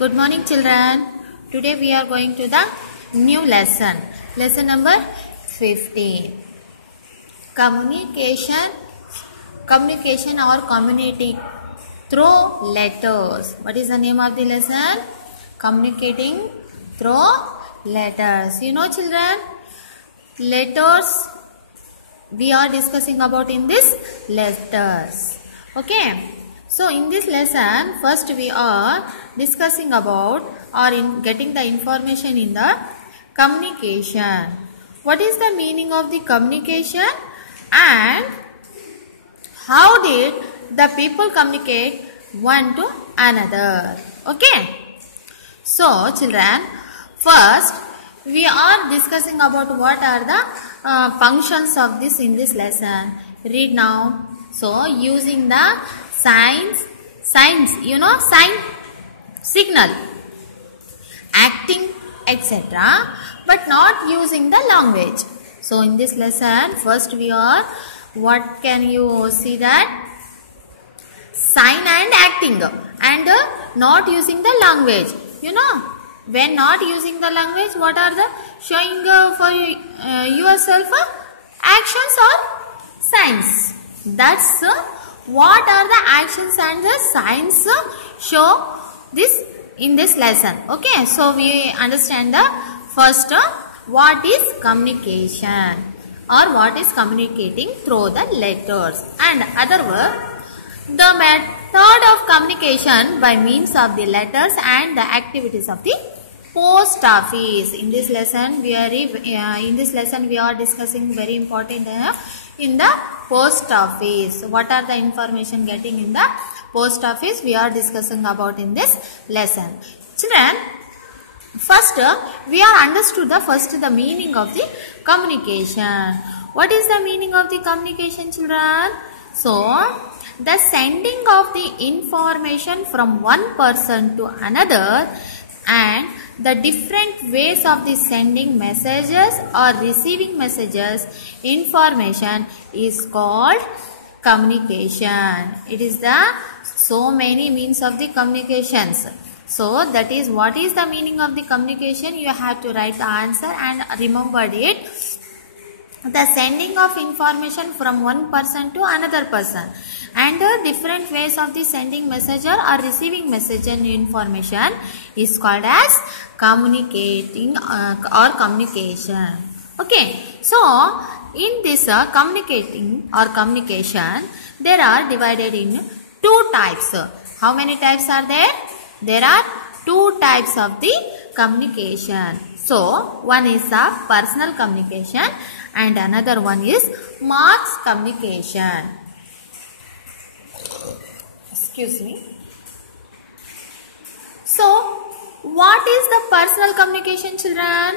Good morning, children. Today we are going to the new lesson. Lesson number 15. Communication or community through letters. What is the name of the lesson? Communicating through letters. You know, children, letters we are discussing about in this letters. Okay. So in this lesson, first we are discussing about or getting the information in the communication. What is the meaning of the communication and how did the people communicate one to another? Okay. So children, first we are discussing about what are the functions of this in this lesson. Read now. So using the signs, you know, sign, signal, acting, etc. but not using the language. So in this lesson, first we are, what can you see that? Sign and acting and not using the language. You know, when not using the language, what are the showing for yourself actions or signs? That's what are the actions and the signs show this in this lesson. Okay, so we understand the first what is communication or what is communicating through the letters, and other word, the method of communication by means of the letters and the activities of the post office. In this lesson we are discussing very important in the post office. What are the information getting in the post office we are discussing about in this lesson. Children, first we are understood the meaning of the communication. What is the meaning of the communication, children? So the sending of the information from one person to another and the different ways of the sending messages or receiving messages, information is called communication. It is the so many means of the communications. So that is what is the meaning of the communication. You have to write the answer and remember it. The sending of information from one person to another person and different ways of the sending message or receiving message and information is called as communicating or communication. Okay, so in this communicating or communication, there are divided in two types. How many types are there? There are two types of the communication. So one is personal communication and another one is mass communication. Excuse me. So what is the personal communication, children?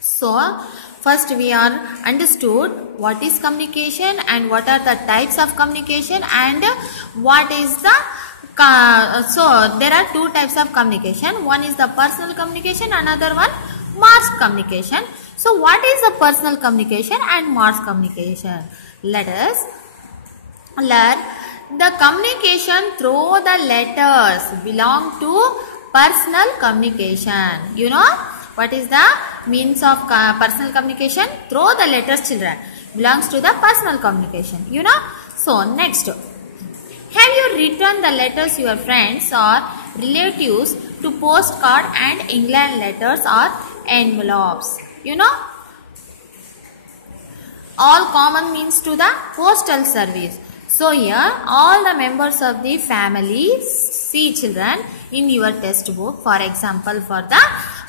So first we are understood what is communication and what are the types of communication and what is the so there are two types of communication. One is the personal communication, another one mass communication. So what is the personal communication and mass communication? Let us learn. The communication through the letters belong to personal communication. You know what is the means of personal communication? Through the letters, children, belongs to the personal communication. You know. So next, have you written the letters to your friends or relatives to postcard and England letters or envelopes? You know, all common means to the postal service. So here all the members of the family, see children, in your textbook, for example for the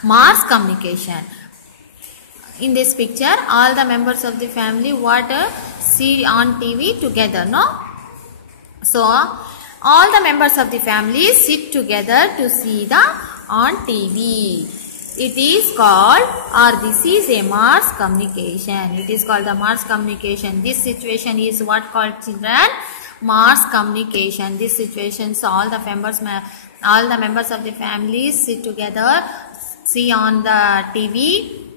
mass communication. In this picture all the members of the family see on TV together, no? So all the members of the family sit together to see the on TV. It is called, or this is a mass communication. It is called the mass communication. This situation is what called, children? Mass communication. This situation, so all the members of the family sit together, see on the TV.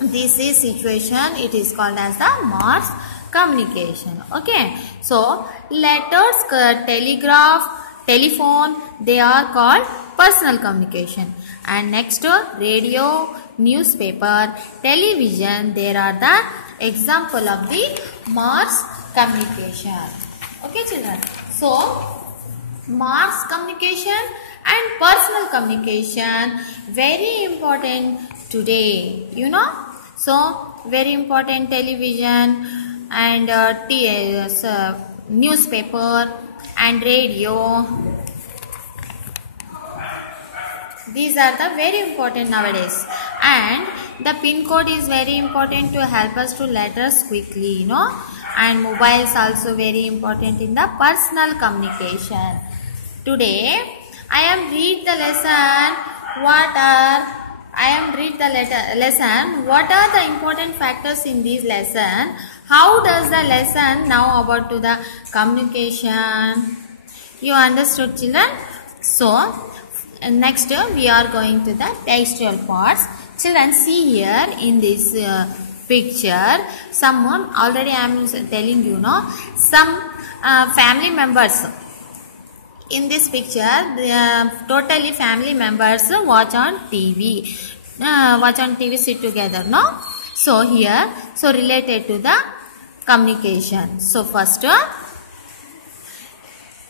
This is situation. It is called as the mass communication. Okay, so letters, telegraph, telephone, they are called personal communication. And next, radio, newspaper, television, there are the example of the mass communication. Okay children. So, mass communication and personal communication very important today, you know. So, very important television and newspaper and radio. These are the very important nowadays. And the pin code is very important to help us to letters quickly, you know. And mobiles also very important in the personal communication. Today, I am read the lesson. What are the important factors in this lesson? How does the lesson now about to the communication? You understood, children? So, next we are going to the textual parts. Children, see here in this picture, someone already I am telling you, no, some family members. In this picture, totally family members watch on TV. Sit together, no? So here, so related to the communication. So first,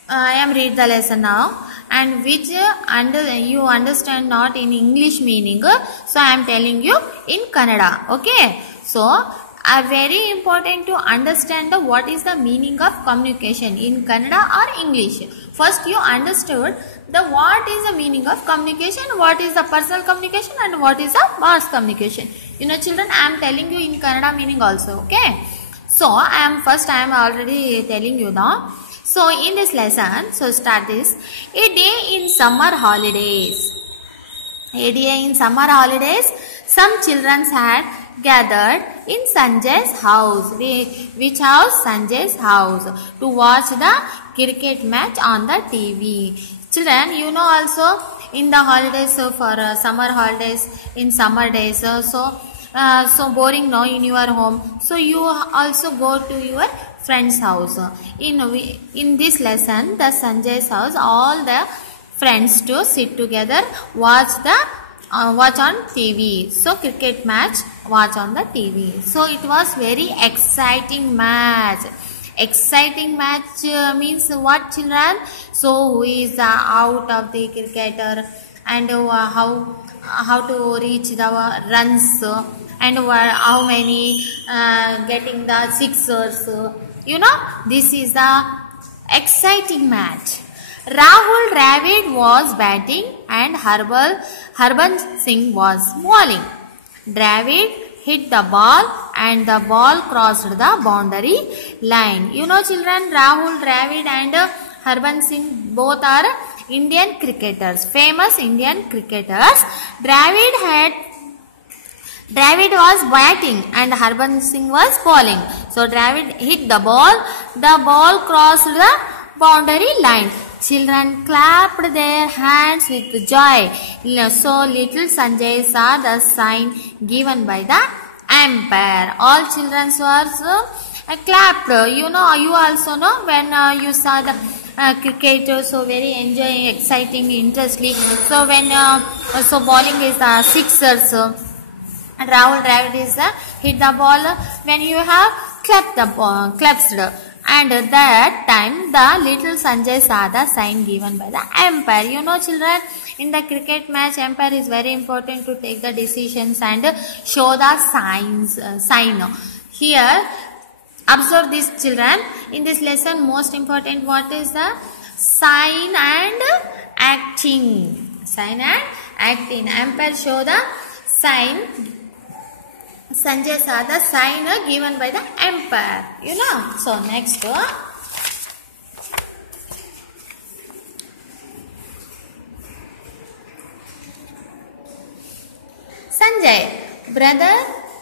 I am read the lesson now, and which you understand not in English meaning. So I am telling you in Kannada. Okay. So very important to understand the what is the meaning of communication in Kannada or English. First you understood the what is the meaning of communication, what is the personal communication and what is the mass communication. You know children, I am telling you in Kannada meaning also. Okay. So I am already telling you now. So in this lesson, so start this. A day in summer holidays. A day in summer holidays, some children had gathered in Sanjay's house. Which house? Sanjay's house. To watch the cricket match on the TV. Children, you know also in the holidays, so for summer holidays, in summer days, so boring now in your home. So you also go to your friend's house. In this lesson, the Sanjay's house, all the friends to sit together, watch on TV. So cricket match, watch on the TV. So it was very exciting match. Exciting match means what, children? So who is out of the cricketer and how to reach the runs and how many getting the sixers. You know, this is the exciting match. Rahul Dravid was batting and Harbans Singh was bowling. Dravid hit the ball and the ball crossed the boundary line. You know children, Rahul Dravid and Harbans Singh both are Indian cricketers, famous Indian cricketers. Dravid was batting and Harbans Singh was bowling. So Dravid hit the ball crossed the boundary line. Children clapped their hands with joy. So little Sanjay saw the sign given by the umpire. All children were clapped. You know, you also know when you saw the cricket, so very enjoying, exciting, interesting. So when so bowling is the sixers. And Rahul Dravid is hit the ball when you have clapped. And at that time, the little Sanjay saw the sign given by the umpire. You know children, in the cricket match, umpire is very important to take the decisions and show the sign. Here, observe this children. In this lesson, most important, what is the sign and acting. Sign and acting. Umpire show the sign. Sanjay saw the sign given by the umpire. You know. So next. Sanjay, brother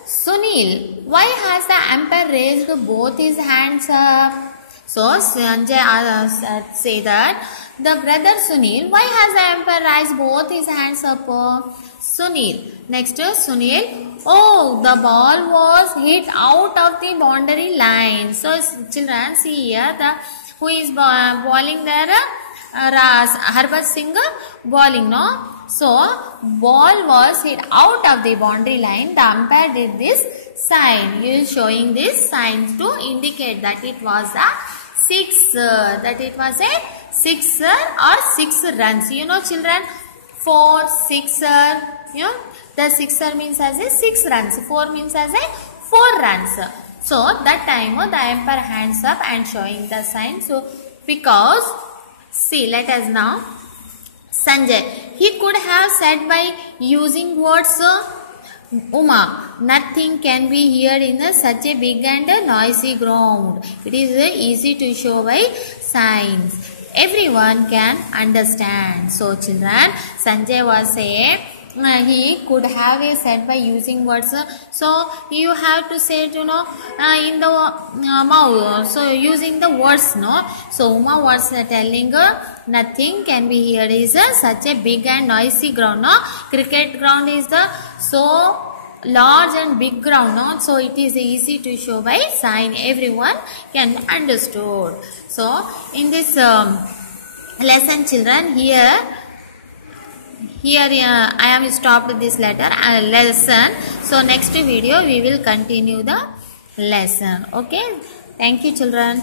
Sunil, why has the umpire raised both his hands up? So Sanjay say that the brother Sunil, why has the umpire raised both his hands up? Sunil. Next, Sunil. Oh, the ball was hit out of the boundary line. So, children, see here who is bowling there. Harbhajan Singh bowling, no? So ball was hit out of the boundary line. The umpire did this sign. He is showing this sign to indicate that it was a sixer. That it was a sixer or 6 runs. You know, children, 4 sixer. You know, the sixer means as a 6 runs. 4 means as a 4 runs. So that time the umpire hands up and showing the sign. So because, see, let us now. Sanjay, he could have said by using words, Uma, nothing can be heard in such a big and noisy ground. It is easy to show by signs. Everyone can understand. So children, Sanjay was saying, he could have said by using words. So you have to say it, you know, in the mouth. So using the words, no. So Uma was telling nothing can be here is such a big and noisy ground, no. Cricket ground is the so large and big ground, no. So it is easy to show by sign. Everyone can understood. So in this lesson, children, here I am stopped this lesson. So next video we will continue the lesson. Okay. Thank you, children.